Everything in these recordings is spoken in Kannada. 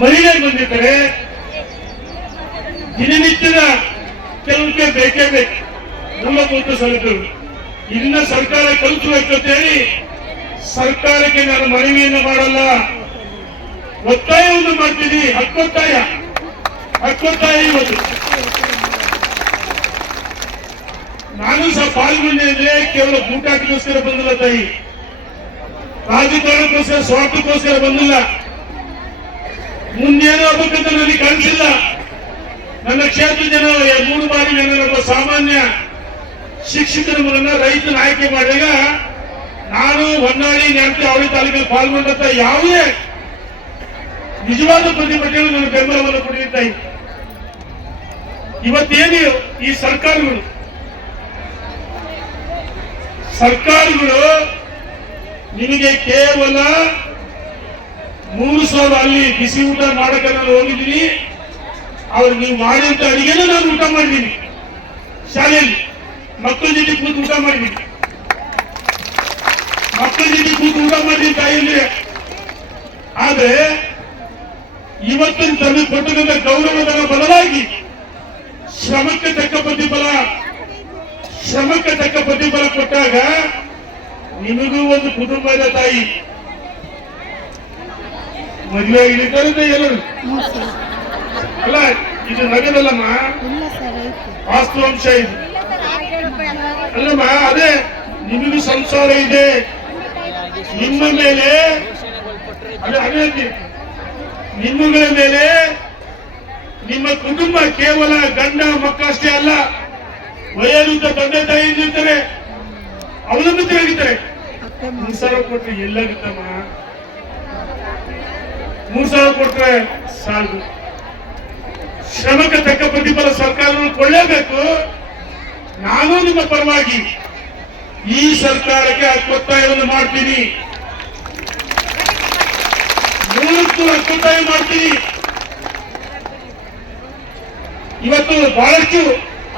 ಮಹಿಳೆ ಬಂದಿದ್ದರೆ ದಿನನಿತ್ಯದ ಕೆಲವಕ್ಕೆ ಬೇಕೇ ಬೇಕು. ಮೂಲಭೂತ ಸೌಲಭ್ಯಗಳು ಇನ್ನ ಸರ್ಕಾರ ಕಲ್ಪಿಸಬೇಕು ಅಂತ ಹೇಳಿ ಸರ್ಕಾರಕ್ಕೆ ನಾನು ಮನವಿಯನ್ನು ಮಾಡಲ್ಲ. ಒತ್ತಾಯವನ್ನು ಮಾಡ್ತೀನಿ. ಹಕ್ಕೊತ್ತಾಯ ಹಕ್ಕೊತ್ತಾಯ ಇವತ್ತು ನಾನು ಸಹ ಪಾಲ್ಗೊಂಡಿದ್ರೆ ಕೇವಲ ಊಟಕ್ಕೋಸ್ಕರ ಬಂದಿಲ್ಲ ತಾಯಿ. ರಾಜಕಾರಣಕ್ಕೋಸ್ಕರ ಸ್ವಾರ್ಥಕ್ಕೋಸ್ಕರ ಬಂದಿಲ್ಲ. ಮುಂದೇನೋ ನನಗೆ ಕಾಣಿಸಿಲ್ಲ. ನನ್ನ ಕ್ಷೇತ್ರ ಜನ ಮೂರು ಬಾರಿ ನನ್ನೊಬ್ಬ ಸಾಮಾನ್ಯ ಶಿಕ್ಷಕರ ಮೂಲಕ ರೈತನ ಆಯ್ಕೆ ಮಾಡಿದಾಗ ನಾನು ಹೊನ್ನಾಳಿ ನ್ಯಾಮತಿ ಅವಳಿ ತಾಲೂಕಲ್ಲಿ ಪಾಲ್ಗೊಂಡಂತ ಯಾವುದೇ ನಿಜವಾದ ಪ್ರತಿಭಟನೆ ನನ್ನ ಬೆಂಬಲವನ್ನು ಕೊಡುತ್ತಾ ಇದ್ದೆ ಇವತ್ತೇನು ಈ ಸರ್ಕಾರಗಳು? ಸರ್ಕಾರಗಳು ನಿಮಗೆ ಕೇವಲ ಮೂರು ಸಾವಿರ ಅಲ್ಲಿ ಬಿಸಿ ಊಟ ಮಾಡಕ್ಕೆ ನಾನು ಹೋಗಿದ್ದೀನಿ. ಅವ್ರು ನೀವು ಮಾಡಿದಂತ ಅಡಿಗೆನ ನಾನು ಊಟ ಮಾಡಿದ್ದೀನಿ. ಶಾಲೆಯಲ್ಲಿ ಮಕ್ಕಳ ಜೊತೆ ಕೂತು ಊಟ ಮಾಡಿದ್ದೀನಿ. ಮಕ್ಕಳ ಜೊತೆ ಕೂತು ಊಟ ಮಾಡಿದ್ದೀನಿ ತಾಯಿಯಲ್ಲಿ ಆದ್ರೆ ಇವತ್ತಿನ ತಮಗೆ ಕೊಟ್ಟಿರುವ ಗೌರವಧನ ಬದಲಾಗಿ ಶ್ರಮಕ್ಕೆ ತಕ್ಕ ಪ್ರತಿಫಲ, ಶ್ರಮಕ್ಕೆ ತಕ್ಕ ಪ್ರತಿಫಲ ಕೊಟ್ಟಾಗ ನಿಮಗೂ ಒಂದು ಕುಟುಂಬದ ತಾಯಿ. ಮದುವೆ ಇಳಿತಾರೆ ಎಲ್ಲರು. ಅಲ್ಲ ಇದು ನಗದಲ್ಲಮ್ಮ ಇಲ್ಲ ಸರ್ ಐತೆ. ವಾಸ್ತವಾಂಶ ಇದು. ಅಲ್ಲಮ್ಮ ಅದೇ ನಿಮಗೂ ಸಂಸಾರ ಇದೆ. ನಿಮ್ಮ ಮೇಲೆ ನಿಮ್ಮಗಳ ಮೇಲೆ ನಿಮ್ಮ ಕುಟುಂಬ ಕೇವಲ ಗಂಡ ಮಕ್ಕಳಷ್ಟೇ ಅಲ್ಲ ವಯೋವೃದ್ಧ ತಂದೆ ತಾಯಿ ಇರ್ತಾರೆ ಅವಲಂಬಿತರಾಗಿದ್ದಾರೆ ಸಂಸಾರ ಕೊಟ್ಟರೆ ಎಲ್ಲಾಗುತ್ತಮ್ಮ ಮೂರ್ ಸಾವಿರ ಕೊಟ್ರೆ ಸಾಲದು ಶ್ರಮಕ್ಕೆ ತಕ್ಕ ಪ್ರತಿಫಲ ಸರ್ಕಾರವನ್ನು ಕೊಳ್ಳೇಬೇಕು ನಾನು ನಿಮ್ಮ ಪರವಾಗಿ ಈ ಸರ್ಕಾರಕ್ಕೆ ಒತ್ತಾಯವನ್ನು ಮಾಡ್ತೀನಿ. ಮೂರಕ್ಕೂ ಒತ್ತಾಯ ಮಾಡ್ತೀನಿ. ಇವತ್ತು ಬಹಳಷ್ಟು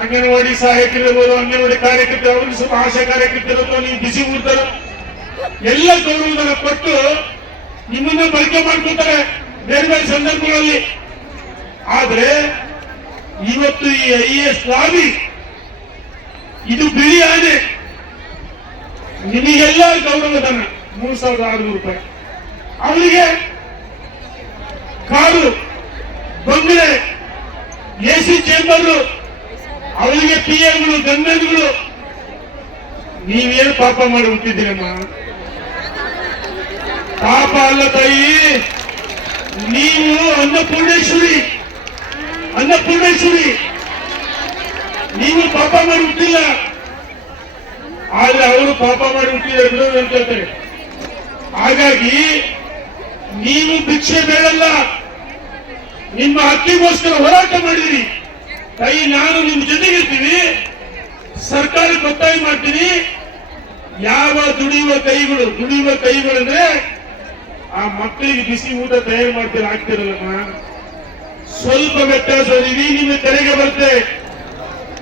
ಅಂಗನವಾಡಿ ಸಹಾಯಕರಿರ್ಬೋದು, ಅಂಗನವಾಡಿ ಕಾರ್ಯಕರ್ತರು ಆಶಾ ಕಾರ್ಯಕರ್ತರು ನೀವು ಬಿಸಿ ಊಡ್ತಾರೆ ಎಲ್ಲ ಗೌರವಧನ ಕೊಟ್ಟು ನಿಮ್ಮನ್ನ ಬಳಕೆ ಮಾಡ್ಕೊತಾರೆ ಬೇರೆ ಬೇರೆ ಸಂದರ್ಭಗಳಲ್ಲಿ. ಆದ್ರೆ ಇವತ್ತು ಈ ಐ ಎಸ್ ಲಾಬಿ ಇದು ಬಿಳಿ ಆನೆ ನಿಮಗೆಲ್ಲ ಗೌರವಧನ ಮೂರು ಸಾವಿರದ ಆರುನೂರು ರೂಪಾಯಿ. ಅವರಿಗೆ ಕಾರು, ಬಂಗಲೆ ಎ ಸಿ ಚೇಂಬರ್, ಅವರಿಗೆ ಪಿ ಎಗಳು ಗಂಧಗಳು ನೀವೇನು ಪಾಪ ಮಾಡಿ ಹುಟ್ಟಿದ್ದೀರಮ್ಮ ಪಾಪ ಅಲ್ಲ ತಾಯಿ ನೀವು ಅನ್ನಪೂರ್ಣೇಶ್ವರಿ. ಅನ್ನಪೂರ್ಣೇಶ್ವರಿ. ನೀನು ಪಾಪ ಮಾಡಿ ಹುಟ್ಟಿಲ್ಲ. ಆದ್ರೆ ಅವರು ಪಾಪ ಮಾಡಿ ಹುಟ್ಟಿದ್ರು ಹೇಳ್ತಾರೆ ಹಾಗಾಗಿ ನೀನು ಭಿಕ್ಷೆ ಬೇಡಲ್ಲ. ನಿಮ್ಮ ಹಕ್ಕಿಗೋಸ್ಕರ ಹೋರಾಟ ಮಾಡಿದಿರಿ. ತಾಯಿ, ನಾನು ನಿಮ್ಮ ಜೊತೆಗಿರ್ತೀನಿ ಸರ್ಕಾರಕ್ಕೆ ಒತ್ತಾಯ ಮಾಡ್ತೀನಿ. ಯಾವ ದುಡಿಯುವ ಕೈಗಳು, ದುಡಿಯುವ ಕೈಗಳಂದ್ರೆ ಆ ಮಕ್ಕಳಿಗೆ ಬಿಸಿ ಊಟ ತಯಾರು ಮಾಡ್ತೀರ ಆಗ್ತಿರಲ್ಲಮ್ಮ ಸ್ವಲ್ಪ ವ್ಯತ್ಯಾಸ ಇಡೀ ನಿಮ್ಮ ತೆರೆಗೆ ಬರ್ತೆ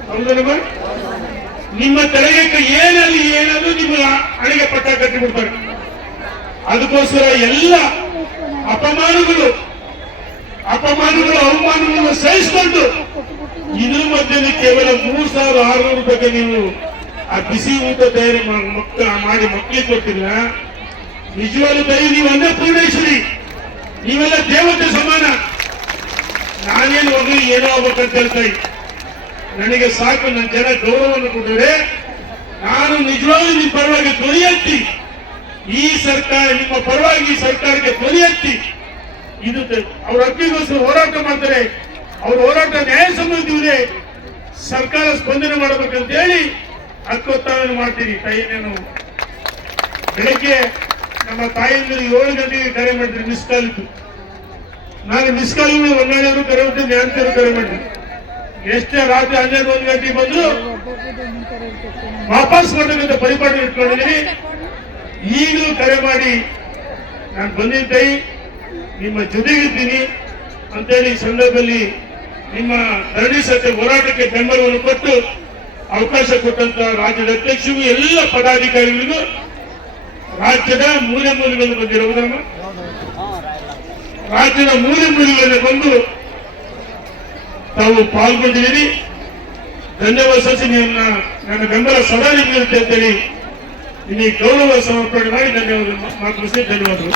ಹೌದಲ್ಲಮ್ಮ? ನಿಮ್ಮ ತೆರೆಗೆ ಏನಲ್ಲಿ ಏನಲ್ಲೂ ನಿಮ್ಮ ಹಣೆಗೆ ಪಟ್ಟ ಕಟ್ಟಿಬಿಡ್ತಾರೆ ಅದಕ್ಕೋಸ್ಕರ ಎಲ್ಲ ಅಪಮಾನಗಳು ಅಪಮಾನಗಳು, ಅವಮಾನಗಳನ್ನು ಸಹಿಸಿಕೊಂಡು ಇದ್ರ ಮಧ್ಯೆ ಕೇವಲ ಮೂರ್ ಸಾವಿರದ ಆರುನೂರು ರೂಪಾಯಿಗೆ ನೀವು ಆ ಬಿಸಿ ಊಟ ತಯಾರಿ ಮಾ- ಮಕ್ಕ ಮಾಡಿ ಮಕ್ಕಳಿಗೆ ಕೊಟ್ಟಿಲ್ಲ ನಿಜವಾದ ತಾಯಿ ನೀವು ಅನ್ನಪೂರ್ಣೇಶ್ವರಿ ನೀವೆಲ್ಲ ದೇವತೆ ಸಮಾನ. ನಾನೇನು ಹೋಗಿ ಏನೋ ಆಗ್ಬೇಕಂತ ಹೇಳ್ತಾ ಇದ್ದೆ. ನನಗೆ ಸಾಕು, ನನ್ನ ಜನ ಗೌರವವನ್ನು ಕೊಟ್ಟರೆ ನಾನು ನಿಜವಾಗ್ಲೂ ನಿಮ್ಮ ಪರವಾಗಿ ಧ್ವನಿ ಈ ಸರ್ಕಾರ, ನಿಮ್ಮ ಪರವಾಗಿ ಈ ಸರ್ಕಾರಕ್ಕೆ ಧ್ವನಿ ಹತ್ತಿ ಇದು ಅವ್ರ ಹಕ್ಕಿಗೋಸ್ಕರ ಹೋರಾಟ ಮಾಡ್ತಾರೆ. ಅವ್ರ ಹೋರಾಟ ನ್ಯಾಯಸಮ್ಮತವಿದೆ ಸರ್ಕಾರ ಸ್ಪಂದನೆ ಮಾಡಬೇಕಂತ ಹೇಳಿ ಹಕ್ಕೊತ್ತಾಯವನ್ನು ಮಾಡ್ತೀನಿ. ತಾಯಿ ನಾನು ಬೆಳಗ್ಗೆ ನಮ್ಮ ತಾಯಿಯಂದಿರು ಏಳು ಗಂಟೆಗೆ ಕರೆ ಮಾಡಿದ್ರಿ ಮಿಸ್ ಕಾಲ್ ಇತ್ತು ನಾನು ಮಿಸ್ ಕಾಲ್ ಹೊನ್ನಾಳಿಯವರು ಕರೆ ಮಾಡಿದ್ದೆ ನ್ಯಾನ್ತಿಯವರು ಕರೆ ಮಾಡ್ರಿ ಎಷ್ಟೇ ರಾತ್ರಿ ಹನ್ನೆರಡು, ಒಂದು ಗಂಟೆಗೆ ಬಂದು ವಾಪಸ್ ಮಾಡ್ಬೇಕಂತ ಪರಿಪಾಠ ಇಟ್ಕೊಂಡಿದ್ದೀನಿ. ಈಗಲೂ ಕರೆ ಮಾಡಿ, ನಾನು ಬಂದಿದ್ದೆ ನಿಮ್ಮ ಜೊತೆಗಿದ್ದೀನಿ ಅಂತೇಳಿ ಈ ಸಂದರ್ಭದಲ್ಲಿ ನಿಮ್ಮ ಧರಣಿ ಸತ್ಯ ಹೋರಾಟಕ್ಕೆ ಬೆಂಬಲವನ್ನು ಕೊಟ್ಟು ಅವಕಾಶ ಕೊಟ್ಟಂತ ರಾಜ್ಯದ ಅಧ್ಯಕ್ಷರಿಗೂ ಎಲ್ಲ ಪದಾಧಿಕಾರಿಗಳಿಗೂ ರಾಜ್ಯದ ಮೂಲೆ ಮೂಲೆಗಳಿಂದ ಬಂದಿರುವುದನ್ನು ರಾಜ್ಯದ ಮೂಲೆ ಮೂಲೆಗಳಲ್ಲಿ ಬಂದು ತಾವು ಪಾಲ್ಗೊಂಡಿದ್ದೀರಿ. ಧನ್ಯವಾದ ಸಚಿವನ್ನ ನಿನ್ನ ಬೆಂಬಲ ಸದಾ ನಿಮಗಿರುತ್ತೆ ಅಂತೇಳಿ ಇಲ್ಲಿ ಗೌರವ ಸಮರ್ಪಣೆ ಮಾಡಿ ಧನ್ಯವಾದ ಮಾತು ಧನ್ಯವಾದಗಳು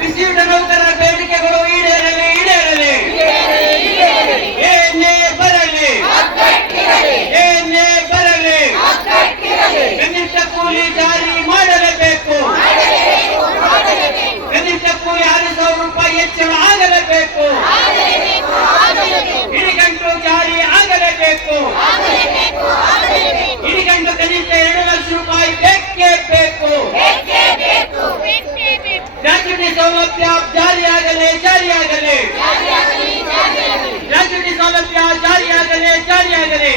ಬಿಸಿಯೂಟ ನೌಕರರ ಬೇಡಿಕೆಗಳು ಈಡೇರಲಿ ಈಡೇರಲಿ ಏನೇ ಬರಲಿ ಏನೇ ಬರಲಿ ಕನಿಷ್ಠ ಕೂಲಿ ಜಾರಿ ಮಾಡಲೇಬೇಕು ಕನಿಷ್ಠ ಕೂಲಿ ಆರು ಸಾವಿರ ರೂಪಾಯಿ ಹೆಚ್ಚಳ ಆಗಲೇಬೇಕು ಇಡಿಗಂಟು ಜಾರಿ ಆಗಲೇಬೇಕು ಇಡಿಗಂಟು ಕನಿಷ್ಠ ಎರಡು ಲಕ್ಷ ರೂಪಾಯಿ ಬೇಕೇ ಬೇಕು ಗ್ರಾಚ್ಯುಟಿ ಸೌಲಭ್ಯ ಜಾರಿಯಾಗಲಿ ಜಾರಿಯಾಗಲಿ. ಗ್ರಾಚ್ಯುಟಿ ಸೌಲಭ್ಯ ಜಾರಿಯಾಗಲಿ ಜಾರಿಯಾಗಲಿ.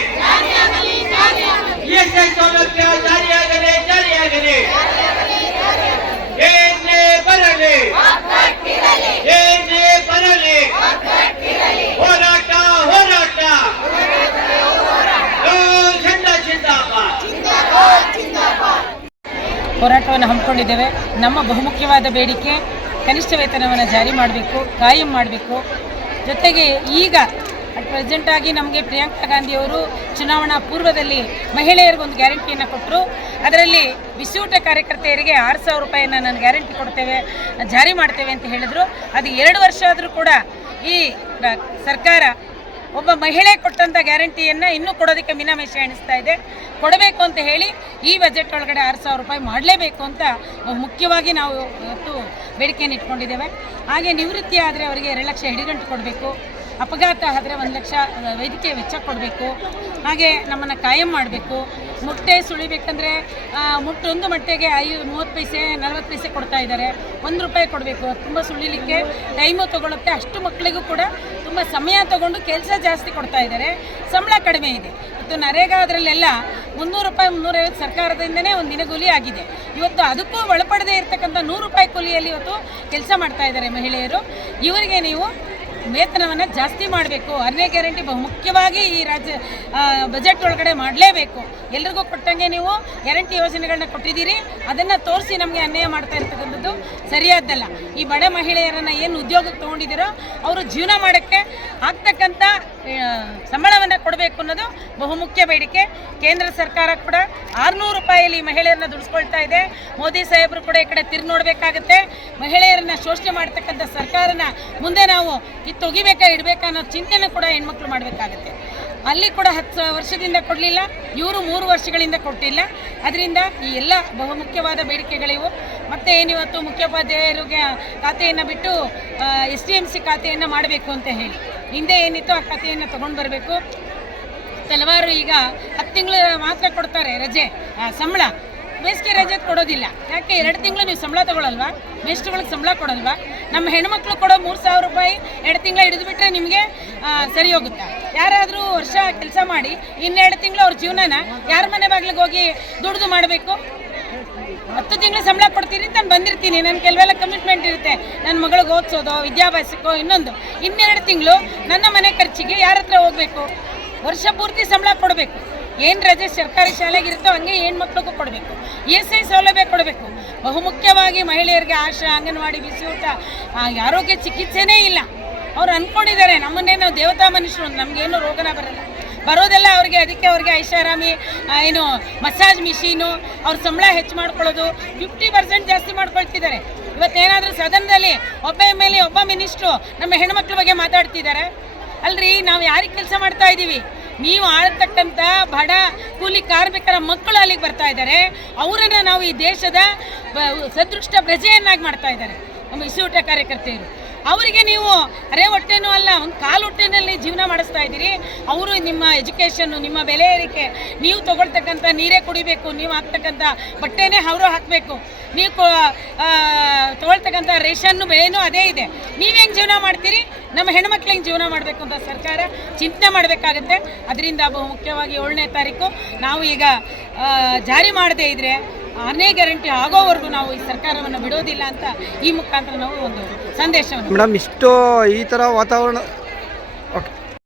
ಇಎಸ್ಐ ಸೌಲಭ್ಯ ಜಾರಿಯಾಗಲಿ ಜಾರಿಯಾಗಲಿ. ಏನೇ ಬರಲಿ. ಏನೇ ಬರಲಿ. ಹೋರಾಟ ಹೋರಾಟ. ಹೋರಾಟವನ್ನು ಹಮ್ಮಿಕೊಂಡಿದ್ದೇವೆ. ನಮ್ಮ ಬಹುಮುಖ್ಯವಾದ ಬೇಡಿಕೆ ಕನಿಷ್ಠ ವೇತನವನ್ನು ಜಾರಿ ಮಾಡಬೇಕು, ಕಾಯಂ ಮಾಡಬೇಕು. ಜೊತೆಗೆ ಈಗ ಅಟ್ ಪ್ರೆಸೆಂಟ್ ಆಗಿ ನಮಗೆ ಪ್ರಿಯಾಂಕಾ ಗಾಂಧಿಯವರು ಚುನಾವಣಾ ಪೂರ್ವದಲ್ಲಿ ಮಹಿಳೆಯರಿಗೊಂದು ಗ್ಯಾರಂಟಿಯನ್ನು ಕೊಟ್ಟರು ಅದರಲ್ಲಿ ಬಿಸಿಯೂಟ ಕಾರ್ಯಕರ್ತೆಯರಿಗೆ ಆರು ಸಾವಿರ ರೂಪಾಯಿಯನ್ನು ನಾನು ಗ್ಯಾರಂಟಿ ಕೊಡ್ತೇವೆ, ಜಾರಿ ಮಾಡ್ತೇವೆ ಅಂತ ಹೇಳಿದರು. ಅದು ಎರಡು ವರ್ಷ ಆದರೂ ಕೂಡ ಈ ಸರ್ಕಾರ ಒಬ್ಬ ಮಹಿಳೆ ಕೊಟ್ಟಂಥ ಗ್ಯಾರಂಟಿಯನ್ನು ಇನ್ನೂ ಕೊಡೋದಕ್ಕೆ ಮಿನಾಮೇಷ ಎಣಿಸ್ತಾ ಇದೆ. ಕೊಡಬೇಕು ಅಂತ ಹೇಳಿ ಈ ಬಜೆಟ್ ಒಳಗಡೆ ಆರು ಸಾವಿರ ರೂಪಾಯಿ ಮಾಡಲೇಬೇಕು ಅಂತ ಮುಖ್ಯವಾಗಿ ನಾವು ಇವತ್ತು ಬೇಡಿಕೆಯನ್ನು ಇಟ್ಕೊಂಡಿದ್ದೇವೆ. ಹಾಗೆ ನಿವೃತ್ತಿ ಆದರೆ ಅವರಿಗೆ ಎರಡು ಲಕ್ಷ ಹಿಡಿಗಂಟು ಕೊಡಬೇಕು. ಅಪಘಾತ ಆದರೆ ಒಂದು ಲಕ್ಷ ವೈದ್ಯಕೀಯ ವೆಚ್ಚ ಕೊಡಬೇಕು. ಹಾಗೆ ನಮ್ಮನ್ನು ಕಾಯಂ ಮಾಡಬೇಕು. ಮೊಟ್ಟೆ ಸುಳಿಬೇಕಂದ್ರೆ ಮುಟ್ಟೊಂದು ಮೊಟ್ಟೆಗೆ ಐ ಮೂವತ್ತು ಪೈಸೆ, ನಲ್ವತ್ತು ಪೈಸೆ ಕೊಡ್ತಾ ಇದ್ದಾರೆ. ಒಂದು ರೂಪಾಯಿ ಕೊಡಬೇಕು. ತುಂಬ ಸುಳಿಲಿಕ್ಕೆ ಟೈಮು ತೊಗೊಳುತ್ತೆ. ಅಷ್ಟು ಮಕ್ಕಳಿಗೂ ಕೂಡ ತುಂಬ ಸಮಯ ತಗೊಂಡು ಕೆಲಸ ಜಾಸ್ತಿ ಕೊಡ್ತಾ ಇದ್ದಾರೆ. ಸಂಬಳ ಕಡಿಮೆ ಇದೆ. ಮತ್ತು ನರೇಗಾ ಅದರಲ್ಲೆಲ್ಲ ಮುನ್ನೂರು ರೂಪಾಯಿ, ಮುನ್ನೂರೈವತ್ತು ಸರ್ಕಾರದಿಂದನೇ ಒಂದು ದಿನಗೂಲಿ ಆಗಿದೆ. ಇವತ್ತು ಅದಕ್ಕೂ ಒಳಪಡದೇ ಇರತಕ್ಕಂಥ ನೂರು ರೂಪಾಯಿ ಕೂಲಿಯಲ್ಲಿ ಇವತ್ತು ಕೆಲಸ ಮಾಡ್ತಾ ಇದ್ದಾರೆ ಮಹಿಳೆಯರು. ಇವರಿಗೆ ನೀವು ವೇತನವನ್ನು ಜಾಸ್ತಿ ಮಾಡಬೇಕು. ಅರ್ನೇ ಗ್ಯಾರಂಟಿ ಬಹುಮುಖ್ಯವಾಗಿ ಈ ರಾಜ್ಯ ಬಜೆಟ್ ಒಳಗಡೆ ಮಾಡಲೇಬೇಕು. ಎಲ್ರಿಗೂ ಕೊಟ್ಟಂಗೆ ನೀವು ಗ್ಯಾರಂಟಿ ಯೋಜನೆಗಳನ್ನ ಕೊಟ್ಟಿದ್ದೀರಿ. ಅದನ್ನು ತೋರಿಸಿ ನಮಗೆ ಅನ್ಯಾಯ ಮಾಡ್ತಾ ಇರ್ತಕ್ಕಂಥದ್ದು ಸರಿಯಾದ್ದಲ್ಲ. ಈ ಬಡ ಮಹಿಳೆಯರನ್ನು ಏನು ಉದ್ಯೋಗಕ್ಕೆ ತೊಗೊಂಡಿದ್ದೀರೋ ಅವರು ಜೀವನ ಮಾಡೋಕ್ಕೆ ಆಗ್ತಕ್ಕಂಥ ಸಂಬಳವನ್ನು ಕೊಡಬೇಕು ಅನ್ನೋದು ಬಹುಮುಖ್ಯ ಬೇಡಿಕೆ. ಕೇಂದ್ರ ಸರ್ಕಾರ ಕೂಡ ಆರುನೂರು ರೂಪಾಯಿಯಲ್ಲಿ ಮಹಿಳೆಯರನ್ನ ದುಡಿಸ್ಕೊಳ್ತಾ ಇದೆ. ಮೋದಿ ಸಾಹೇಬರು ಕೂಡ ಈ ಕಡೆ ತಿರು ನೋಡಬೇಕಾಗತ್ತೆ. ಮಹಿಳೆಯರನ್ನ ಶೋಷಣೆ ಮಾಡ್ತಕ್ಕಂಥ ಸರ್ಕಾರನ ಮುಂದೆ ನಾವು ಕಿತ್ತೊಗಿಬೇಕಾ ಇಡಬೇಕಾ ಅನ್ನೋ ಚಿಂತನೆ ಕೂಡ ಹೆಣ್ಮಕ್ಳು ಮಾಡಬೇಕಾಗತ್ತೆ. ಅಲ್ಲಿ ಕೂಡ ಹತ್ತು ವರ್ಷದಿಂದ ಕೊಡಲಿಲ್ಲ. ಇವರು ಮೂರು ವರ್ಷಗಳಿಂದ ಕೊಟ್ಟಿಲ್ಲ. ಅದರಿಂದ ಈ ಎಲ್ಲ ಬಹುಮುಖ್ಯವಾದ ಬೇಡಿಕೆಗಳಿವು. ಮತ್ತು ಏನಿವತ್ತು ಮುಖ್ಯೋಪಾಧ್ಯಾಯರಿಗೆ ಖಾತೆಯನ್ನು ಬಿಟ್ಟು ಎಸ್ ಡಿ ಎಂ ಸಿ ಖಾತೆಯನ್ನು ಮಾಡಬೇಕು ಅಂತ ಹೇಳಿ. ಹಿಂದೆ ಏನಿತ್ತು ಆ ಖಾತೆಯನ್ನು ತಗೊಂಡು ಬರಬೇಕು. ಕೆಲವಾರು ಈಗ ಹತ್ತು ತಿಂಗಳು ಮಾತ್ರ ಕೊಡ್ತಾರೆ ರಜೆ ಸಂಬಳ. ಬೇಸಿಗೆ ರಜೆ ಕೊಡೋದಿಲ್ಲ. ಯಾಕೆ? ಎರಡು ತಿಂಗಳು ನೀವು ಸಂಬಳ ತಗೊಳಲ್ವಾ? ಮೇಸ್ಟ್ರುಗಳಿಗೆ ಸಂಬಳ ಕೊಡಲ್ವಾ? ನಮ್ಮ ಹೆಣ್ಮಕ್ಳು ಕೊಡೋ ಮೂರು ಸಾವಿರ ರೂಪಾಯಿ ಎರಡು ತಿಂಗಳು ಹಿಡಿದುಬಿಟ್ರೆ ನಿಮಗೆ ಸರಿ ಹೋಗುತ್ತಾ? ಯಾರಾದರೂ ವರ್ಷ ಕೆಲಸ ಮಾಡಿ ಇನ್ನೆರಡು ತಿಂಗಳು ಅವ್ರ ಜೀವನನ ಯಾರ ಮನೆ ಬಾಗಿಲಿಗೆ ಹೋಗಿ ದುಡಿದು ಮಾಡಬೇಕು? ಹತ್ತು ತಿಂಗಳು ಸಂಬಳ ಕೊಡ್ತೀನಿ ನಾನು ಬಂದಿರ್ತೀನಿ. ನನ್ನ ಕೆಲವೆಲ್ಲ ಕಮಿಟ್ಮೆಂಟ್ ಇರುತ್ತೆ. ನನ್ನ ಮಗಳಿಗೆ ಓದಿಸೋದು, ವಿದ್ಯಾಭ್ಯಾಸಕ್ಕೋ, ಇನ್ನೊಂದು. ಇನ್ನೆರಡು ತಿಂಗಳು ನನ್ನ ಮನೆ ಖರ್ಚಿಗೆ ಯಾರ ಹತ್ರ ಹೋಗಬೇಕು? ವರ್ಷ ಪೂರ್ತಿ ಸಂಬಳ ಕೊಡಬೇಕು. ಏನು ರಜೆ ಸರ್ಕಾರಿ ಶಾಲೆಗೆ ಇರುತ್ತೋ ಹಂಗೆ ಹೆಣ್ಮಕ್ಳಿಗೂ ಕೊಡಬೇಕು. ಇ ಎಸ್ ಐ ಸೌಲಭ್ಯ ಕೊಡಬೇಕು. ಬಹುಮುಖ್ಯವಾಗಿ ಮಹಿಳೆಯರಿಗೆ ಆಶಾ, ಅಂಗನವಾಡಿ ಬಿಸಿ ಊಟ ಆರೋಗ್ಯ ಚಿಕಿತ್ಸೆನೇ ಇಲ್ಲ. ಅವ್ರು ಅಂದ್ಕೊಂಡಿದ್ದಾರೆ, ನಮ್ಮನ್ನೇ ನಾವು ದೇವತಾ ಮನುಷ್ಯರು ನಮಗೇನು ರೋಗನ ಬರಲ್ಲ. ಬರೋದೆಲ್ಲ ಅವ್ರಿಗೆ, ಅದಕ್ಕೆ ಅವ್ರಿಗೆ ಐಷಾರಾಮಿ ಏನು ಮಸಾಜ್ ಮಿಷೀನು, ಅವ್ರ ಸಂಬಳ ಹೆಚ್ಚು ಮಾಡ್ಕೊಳ್ಳೋದು ಫಿಫ್ಟಿ ಪರ್ಸೆಂಟ್ ಜಾಸ್ತಿ ಮಾಡ್ಕೊಳ್ತಿದ್ದಾರೆ. ಇವತ್ತೇನಾದರೂ ಸದನದಲ್ಲಿ ಒಬ್ಬ ಎಂ ಎಲ್ ಎ ಒಬ್ಬ ಮಿನಿಸ್ಟ್ರು ನಮ್ಮ ಹೆಣ್ಮಕ್ಳ ಬಗ್ಗೆ ಮಾತಾಡ್ತಿದ್ದಾರೆ. ಅಲ್ರಿ, ನಾವು ಯಾರಿಗೆ ಕೆಲಸ ಮಾಡ್ತಾ ಇದ್ದೀವಿ ನೀವು ಆಳ್ತಕ್ಕಂಥ ಬಡ ಕೂಲಿ ಕಾರ್ಮಿಕರ ಮಕ್ಕಳು ಅಲ್ಲಿಗೆ ಬರ್ತಾ ಇದ್ದಾರೆ. ಅವರನ್ನು ನಾವು ಈ ದೇಶದ ಸದೃಷ್ಟ ಪ್ರಜೆಯನ್ನಾಗಿ ಮಾಡ್ತಾ ಇದ್ದಾರೆ. ನಮ್ಮ ಊಟ ಕಾರ್ಯಕರ್ತೆಯರು. ಅವರಿಗೆ ನೀವು ಅರೆ ಹೊಟ್ಟೆನೂ ಅಲ್ಲ, ಒಂದು ಕಾಲು ಹೊಟ್ಟೆನಲ್ಲಿ ಜೀವನ ಮಾಡಿಸ್ತಾ ಇದ್ದೀರಿ. ಅವರು ನಿಮ್ಮ ಎಜುಕೇಷನ್ನು ನಿಮ್ಮ ಬೆಲೆ ಏರಿಕೆ, ನೀವು ತಗೊಳ್ತಕ್ಕಂಥ ನೀರೇ ಕುಡಿಬೇಕು, ನೀವು ಹಾಕ್ತಕ್ಕಂಥ ಬಟ್ಟೆನೇ ಅವರು ಹಾಕಬೇಕು. ನೀವು ತಗೊಳ್ತಕ್ಕಂಥ ರೇಷನ್ನು ಬೆಲೆನೂ ಅದೇ ಇದೆ. ನೀವು ಹೆಂಗೆ ಜೀವನ ಮಾಡ್ತೀರಿ? ನಮ್ಮ ಹೆಣ್ಮಕ್ಳು ಹೆಂಗೆ ಜೀವನ ಮಾಡಬೇಕು ಅಂತ ಸರ್ಕಾರ ಚಿಂತನೆ ಮಾಡಬೇಕಾಗತ್ತೆ. ಅದರಿಂದ ಬಹು ಮುಖ್ಯವಾಗಿ ಏಳನೇ ತಾರೀಕು ನಾವು ಈಗ ಜಾರಿ ಮಾಡದೇ ಇದ್ರೆ ಆರನೇ ಗ್ಯಾರಂಟಿ ಆಗೋವರೆಗೂ ನಾವು ಈ ಸರ್ಕಾರವನ್ನು ಬಿಡೋದಿಲ್ಲ ಅಂತ ಈ ಮುಖಾಂತರ ನಾವು ಒಂದು ಸಂದೇಶವನ್ನು ಮೇಡಮ್ ಇಷ್ಟು ಈ ಥರ ವಾತಾವರಣ